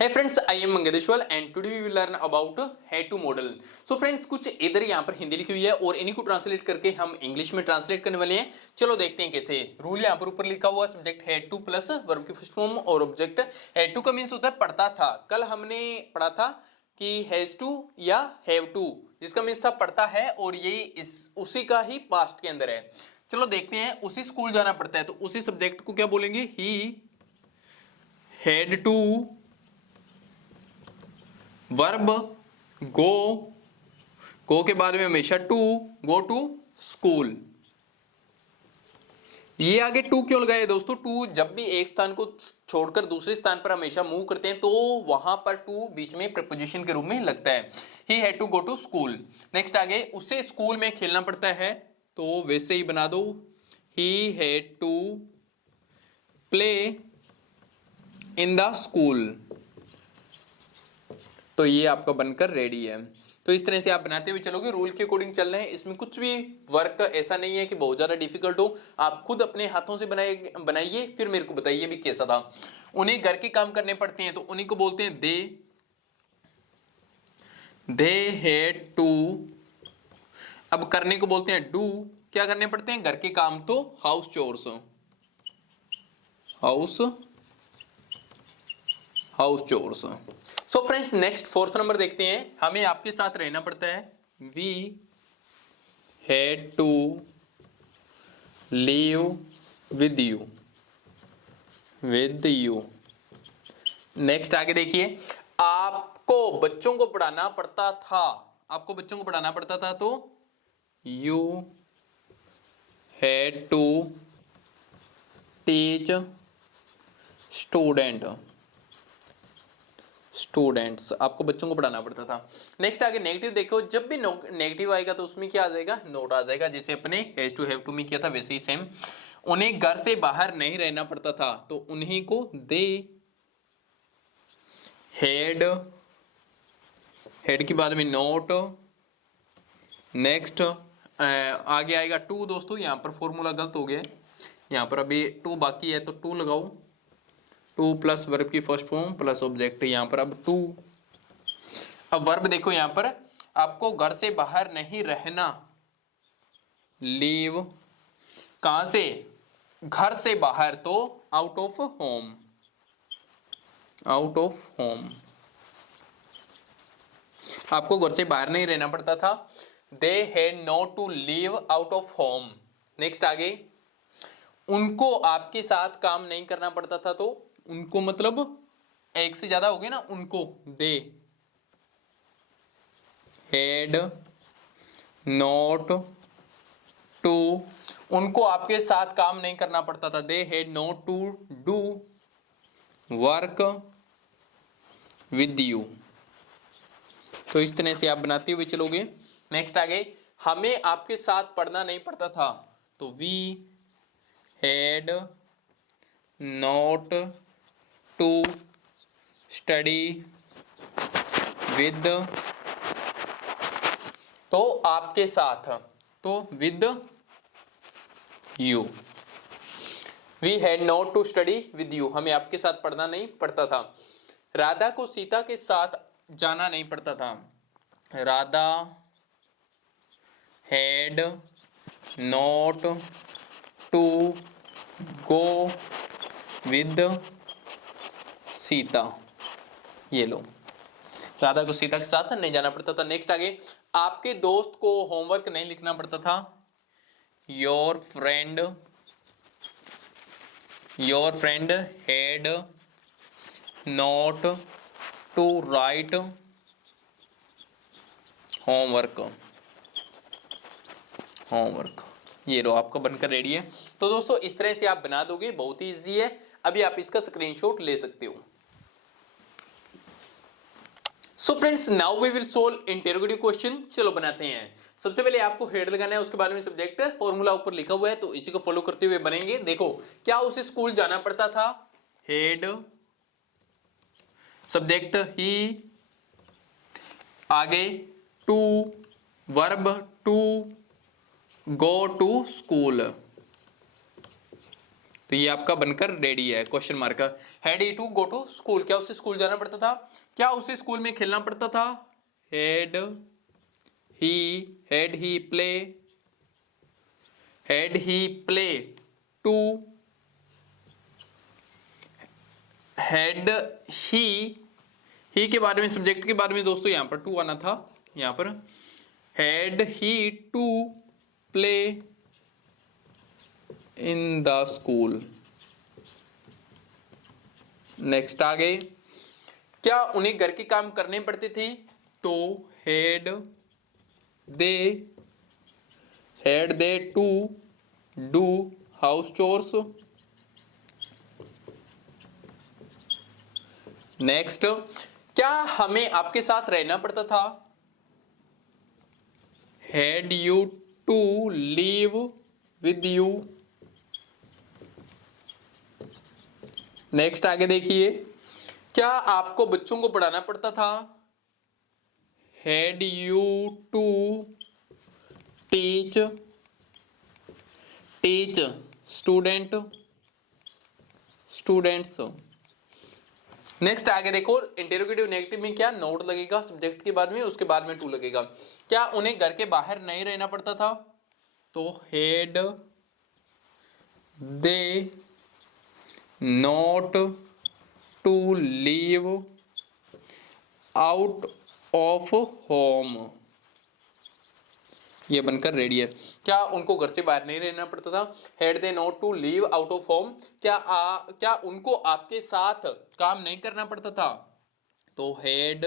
Hey friends, I am Mangadeshwar and today we will learn about head to model. So friends, कुछ इधर यहाँ पर हिंदी लिखी हुई है और इन्हीं को ट्रांसलेट करके हम इंग्लिश में ट्रांसलेट करने वाले हैं। चलो देखते हैं कैसे। रूल यहाँ पर ऊपर लिखा हुआ subject head two plus verb की फर्स्ट फॉर्म और ऑब्जेक्ट हेड टू का मीन्स होता है पढ़ता था। कल हमने पढ़ा था कि हैज टू या हैव टू, जिसका मीन्स था पढ़ता है और ये इस उसी का ही पास्ट के अंदर है। चलो देखते हैं, उसी स्कूल जाना पड़ता है तो उसी सब्जेक्ट को क्या बोलेंगे, ही हैड टू वर्ब गो के बाद में हमेशा टू, गो टू स्कूल। ये आगे टू क्यों लगाया दोस्तों? टू जब भी एक स्थान को छोड़कर दूसरे स्थान पर हमेशा मूव करते हैं तो वहां पर टू बीच में प्रीपोजिशन के रूप में लगता है। He had to go to school. Next आगे, उसे स्कूल में खेलना पड़ता है तो वैसे ही बना दो, he had to play in the school. तो ये आपका बनकर रेडी है। तो इस तरह से आप बनाते हुए चलोगे, रूल के अकॉर्डिंग चल रहे हैं। इसमें कुछ भी वर्क ऐसा नहीं है कि बहुत ज्यादा डिफिकल्ट हो। आप खुद अपने हाथों से बनाइए, फिर मेरे को बताइए भी कैसा था। उन्हें घर के काम करने पड़ते हैं तो उन्हीं को बोलते हैं दे हैड टू। अब करने को बोलते हैं डू। क्या करने पड़ते हैं? घर के काम, तो house chores, house chores. So friends, next fourth number देखते हैं। हमें आपके साथ रहना पड़ता है, we had to live with you, next आगे देखिए, आपको बच्चों को पढ़ाना पड़ता था, आपको बच्चों को पढ़ाना पड़ता था तो you had to teach students, आपको बच्चों को पढ़ाना पड़ता था। नेक्स्ट आगे नेगेटिव देखो, जब भी नेगेटिव आएगा तो उसमें क्या आ जाएगा? नोट आ जाएगा। जैसे अपने हैज टू हैव टू में किया था वैसे ही सेम। उन्हें घर से बाहर नहीं रहना पड़ता था तो उन्हीं को दे हैड, हेड के बाद में नोट। नेक्स्ट आगे आएगा टू। दोस्तों यहाँ पर फॉर्मूला गलत हो गया, यहाँ पर अभी टू बाकी है तो टू लगाओ, टू प्लस वर्ब की फर्स्ट फॉर्म प्लस ऑब्जेक्ट, यहाँ पर अब टू। अब वर्ब देखो, यहाँ पर आपको घर से बाहर नहीं रहना, लीव। कहां से? घर से बाहर, तो आउट ऑफ होम, आपको घर से बाहर नहीं रहना पड़ता था। They had not to leave out of home. Next आगे, उनको आपके साथ काम नहीं करना पड़ता था तो उनको मतलब एक से ज्यादा हो गए ना, उनको दे हैड नॉट टू, उनको आपके साथ काम नहीं करना पड़ता था, they had not to do work with you. तो इस तरह से आप बनाते हुए चलोगे। नेक्स्ट आगे, हमें आपके साथ पढ़ना नहीं पड़ता था तो we had not to study with, तो आपके साथ, तो with you. We had not to study with you, हमें आपके साथ पढ़ना नहीं पड़ता था। राधा को सीता के साथ जाना नहीं पड़ता था, Radha had not to go with Sita. ये लो, राधा को सीता के साथ नहीं जाना पड़ता था। नेक्स्ट आगे, आपके दोस्त को होमवर्क नहीं लिखना पड़ता था, your friend had not to write homework. ये लो, आपका बनकर रेडी है। तो दोस्तों इस तरह से आप बना दोगे, बहुत ही इजी है। अभी आप इसका स्क्रीनशॉट ले सकते हो। So friends, now we will solve interrogative question. चलो बनाते हैं। सबसे पहले आपको हेड लगाना है, उसके बाद में सब्जेक्ट, फॉर्मूला ऊपर लिखा हुआ है तो इसी को फॉलो करते हुए बनेंगे। देखो, क्या उसे स्कूल जाना पड़ता था, हेड, सब्जेक्ट ही, आगे to, verb to go to school, तो ये आपका बनकर रेडी है question mark. Had he to go to school, क्या उसे स्कूल जाना पड़ता था, क्या उसे स्कूल में खेलना पड़ता था। Had he play, had he play to, had he के बारे में, सब्जेक्ट के बारे में दोस्तों यहां पर टू आना था, यहां पर had he to play in the school. Next आगे, क्या उन्हें घर के काम करने पड़ते थे, तो had they to do house chores. Next, क्या हमें आपके साथ रहना पड़ता था, had you to leave with you. Next आगे देखिए, क्या आपको बच्चों को पढ़ाना पड़ता था, had you to teach students. Next आगे देखो, इंटेरोगेटिव नेगेटिव में क्या नोट लगेगा सब्जेक्ट के बाद में, उसके बाद में टू लगेगा। क्या उन्हें घर के बाहर नहीं रहना पड़ता था, तो had they not to leave out of home. ये बनकर रेडी है। क्या उनको घर से बाहर नहीं रहना पड़ता था, had they not to leave out of home. क्या उनको आपके साथ काम नहीं करना पड़ता था, तो had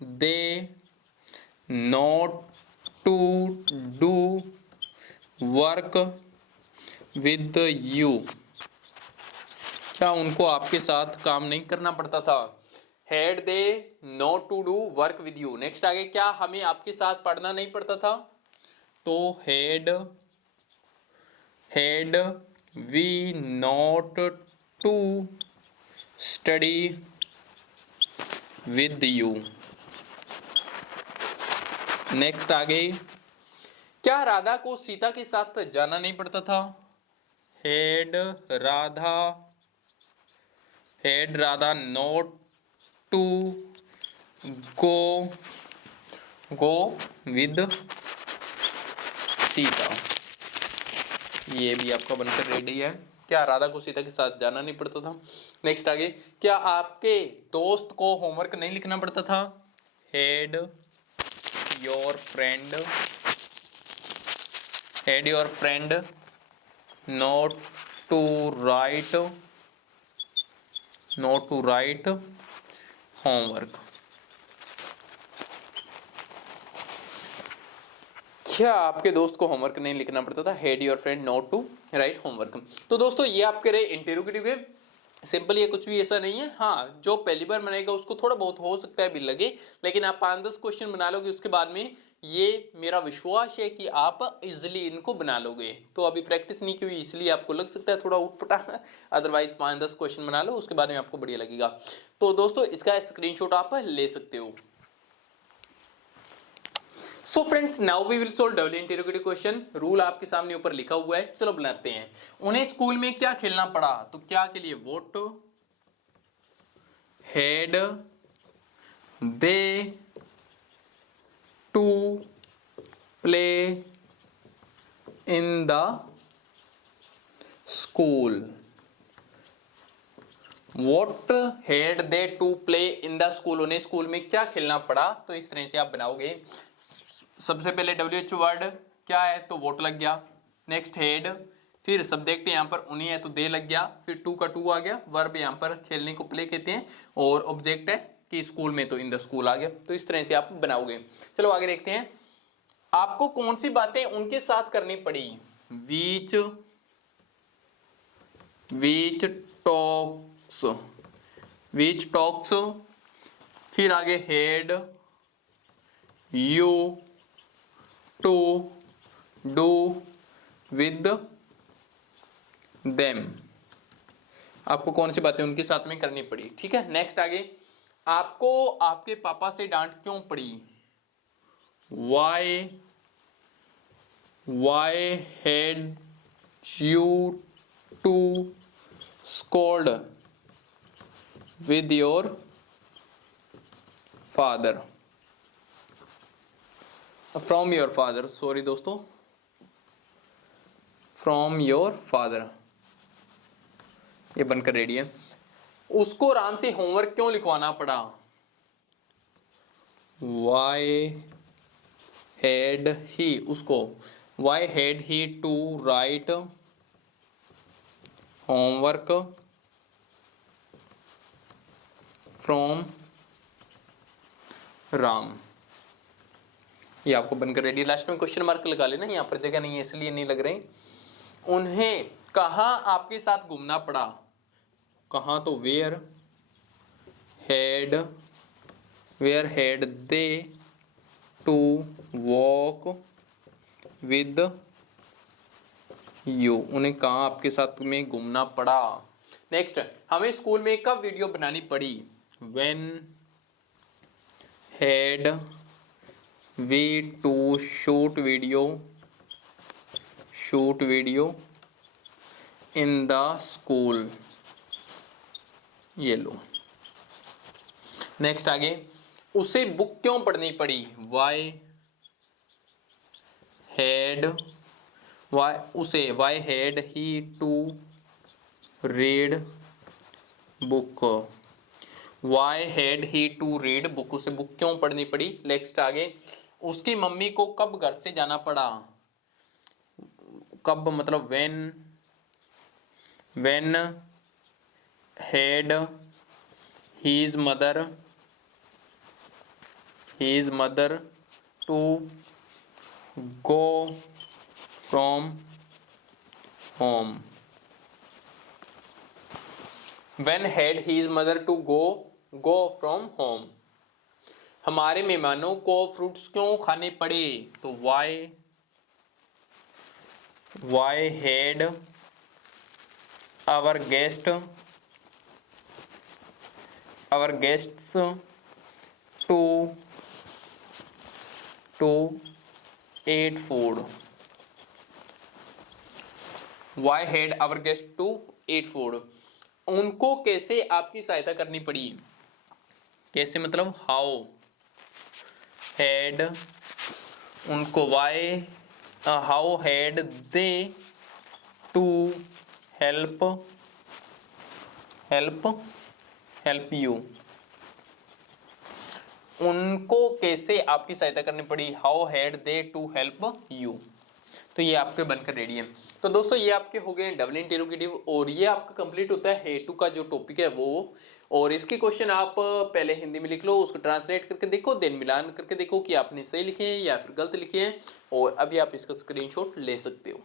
they not to do work with you. क्या उनको आपके साथ काम नहीं करना पड़ता था, had they not to do work with you. Next आगे, क्या हमें आपके साथ पढ़ना नहीं पड़ता था, तो had we not to study with you. Next आगे, क्या राधा को सीता के साथ जाना नहीं पड़ता था, had Radha not to go with Sita. ये भी आपका बनकर रेडी है। क्या राधा को सीता के साथ जाना नहीं पड़ता था। नेक्स्ट आगे, क्या आपके दोस्त को होमवर्क नहीं लिखना पड़ता था, had your friend not to write homework. क्या आपके दोस्त को होमवर्क नहीं लिखना पड़ता था, had your friend not to write homework. तो दोस्तों ये आपके रहे इंटेरोगेटिव है, सिंपल, ये कुछ भी ऐसा नहीं है। हाँ, जो पहली बार बनाएगा उसको थोड़ा बहुत हो सकता है भी लगे, लेकिन आप 5-10 क्वेश्चन बना लोगे उसके बाद में, ये मेरा विश्वास है कि आप इजिली इनको बना लोगे। तो अभी प्रैक्टिस नहीं की हुई इसलिए आपको लग सकता है थोड़ा उटपटांग, अदरवाइज 5-10 क्वेश्चन बना लो उसके बाद में आपको बढ़िया लगेगा। तो दोस्तों इसका स्क्रीनशॉट आप ले सकते हो। So friends, now we will solve double interrogative question. Rule आपके सामने ऊपर लिखा हुआ है, चलो बनाते हैं। उन्हें स्कूल में क्या खेलना पड़ा, तो क्या के लिए what, had they to play in the school. What had they to play in the school, उन्हें स्कूल में क्या खेलना पड़ा। तो इस तरह से आप बनाओगे। सबसे पहले WHO वर्ड क्या है, तो वोट लग गया। नेक्स्ट हेड, फिर सब्जेक्ट यहाँ पर उन्हीं है तो दे लग गया, फिर टू का टू आ गया, वर्ब यहाँ पर खेलने को प्ले कहते हैं, और ऑब्जेक्ट है कि स्कूल में तो इन द स्कूल आ गया। तो इस तरह से आप बनाओगे। चलो आगे देखते हैं, आपको कौन सी बातें उनके साथ करनी पड़ी। विच टॉक्स, फिर आगे had you to do with them. आपको कौन सी बातें उनके साथ में करनी पड़ी, ठीक है। नेक्स्ट आगे, आपको आपके पापा से डांट क्यों पड़ी। Why had you to scold with your father, from your father, sorry दोस्तों, फ्रॉम योर फादर, ये बनकर रेडी है। उसको राम से होमवर्क क्यों लिखवाना पड़ा? वाई हैड ही, उसको why had he to write homework from Ram, ये आपको बनकर रेडी। लास्ट में क्वेश्चन मार्क लगा लेना, यहाँ पर जगह नहीं है इसलिए नहीं लग रही। उन्हें कहाँ आपके साथ घूमना पड़ा? कहाँ तो where had they to walk with you, उन्हें कहाँ आपके साथ तुम्हें घूमना पड़ा। नेक्स्ट, हमें स्कूल में कब वीडियो बनानी पड़ी? When had we to shoot video in the school, ये लो। नेक्स्ट आगे, उसे बुक क्यों पढ़नी पड़ी? Why had he to read book, why had he to read book, उसे बुक क्यों पढ़नी पड़ी। नेक्स्ट आगे, उसकी मम्मी को कब घर से जाना पड़ा? कब मतलब when had his mother to go from home, when had his mother to go from home। हमारे मेहमानों को फ्रूट्स क्यों खाने पड़े? तो why had our guests to eat food, why had our guests to eat food। उनको कैसे आपकी सहायता करनी पड़ी? कैसे मतलब हाउ हैड, उनको how had they to help you, उनको कैसे आपकी सहायता करनी पड़ी? How had they to help you. तो ये आपके बनकर रेडी है। तो दोस्तों ये आपके हो गए डबल इंटेरोगेटिव, और ये आपका कंप्लीट होता है हे टू का जो टॉपिक है वो। और इसके क्वेश्चन आप पहले हिंदी में लिख लो, उसको ट्रांसलेट करके देखो, देन मिलान करके देखो कि आपने सही लिखे हैं या फिर गलत लिखे हैं, और अभी आप इसका स्क्रीनशॉट ले सकते हो।